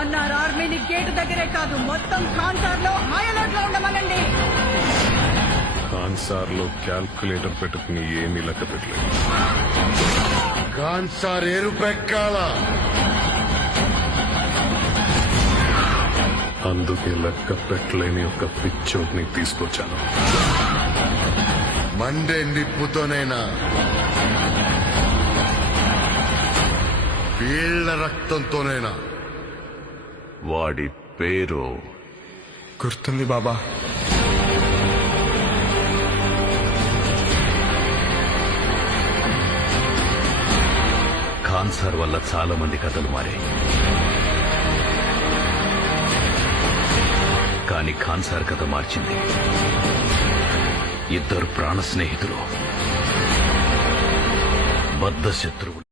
మన్నార్ ఆర్మీని గేటు దగ్గరే కాదు మొత్తం ఖాన్సార్ లో హై అలర్ట్ లో ఉండమనండి. ఖాన్సార్ లో క్యాల్కులేటర్ పెట్టుకుని ఏమీ లెక్క పెట్టలేదు. ఖాన్సార్ ఎరుపెక్కాల, అందుకే లెక్క పెట్టలేని ఒక పిచ్చోడ్ని తీసుకొచ్చాను. మండే నిప్పుతోనైనా వీళ్ల రక్తంతోనైనా. వాడి పేరు గుర్తుంది బాబా. ఖాన్సార్ వల్ల చాలా మంది కథలు మారాయి. కానీ ఖాన్సార్ కథ మార్చింది ఇద్దరు ప్రాణ స్నేహితులు, బద్ధ శత్రువులు.